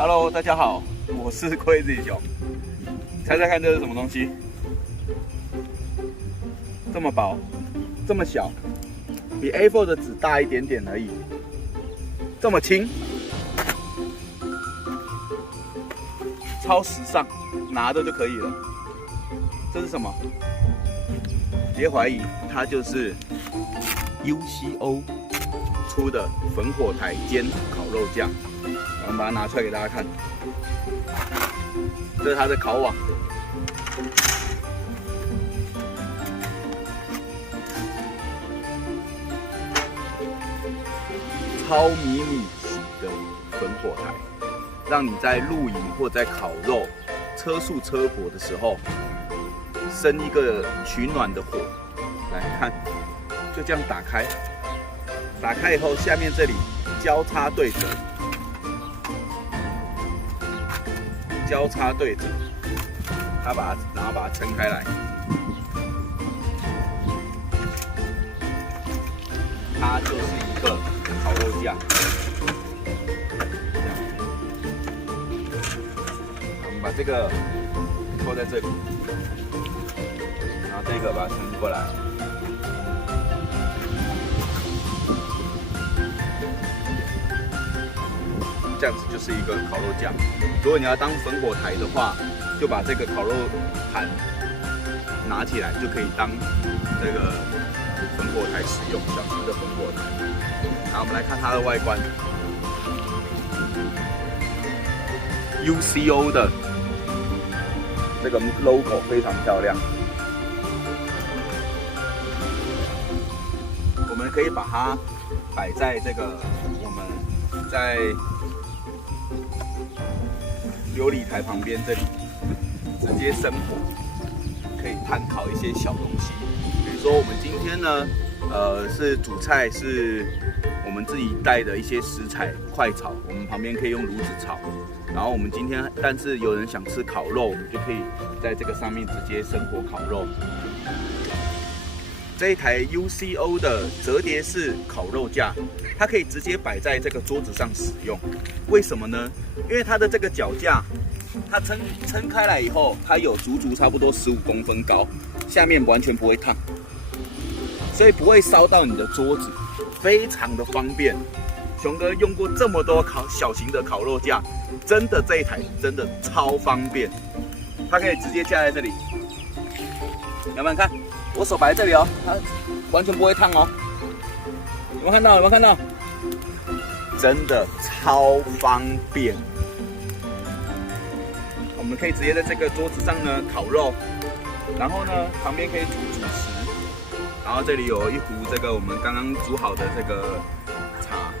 Hello， 大家好，我是 Crazy 熊。猜猜看这是什么东西？这么薄，这么小，比 A4 的纸大一点点而已。这么轻，超时尚，拿着就可以了。这是什么？别怀疑，它就是 UCO 出的焚火台煎烤肉酱。我们把它拿出来给大家看，这是它的烤网，超迷你型的焚火台，让你在露营或在烤肉、车速车火的时候，生一个取暖的火。来看，就这样打开，打开以后，下面这里交叉对折。交叉对折，然后把它撑开来，它就是一个烤肉架。这样，我们把这个扣在这里，然后这个把它撑过来。这样子就是一个烤肉架。如果你要当焚火台的话，就把这个烤肉盘拿起来，就可以当这个焚火台使用，小型的焚火台。然后我们来看它的外观 ，UCO 的这个 logo 非常漂亮。我们可以把它摆在这个我们在琉璃台旁边这里直接生火，可以炭烤一些小东西。比如说我们今天呢，是主菜是我们自己带的一些食材快炒，我们旁边可以用炉子炒。然后我们今天，但是有人想吃烤肉，我们就可以在这个上面直接生火烤肉。这一台 UCO 的折叠式烤肉架，它可以直接摆在这个桌子上使用。为什么呢？因为它的这个脚架，它撑开来以后，它有足差不多15公分高，下面完全不会烫，所以不会烧到你的桌子，非常的方便。熊哥用过这么多小型的烤肉架，真的这一台真的超方便，它可以直接架在这里。有没有看？我手摆在这里哦，它完全不会烫哦。有没有看到？有没有看到？真的超方便。我们可以直接在这个桌子上呢烤肉，然后呢旁边可以煮主食，然后这里有一壶这个我们刚刚煮好的这个茶。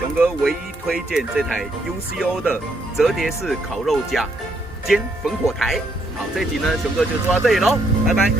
熊哥唯一推荐这台 UCO 的折叠式烤肉架兼焚火台。好，这一集呢，熊哥就做到这里喽，拜拜。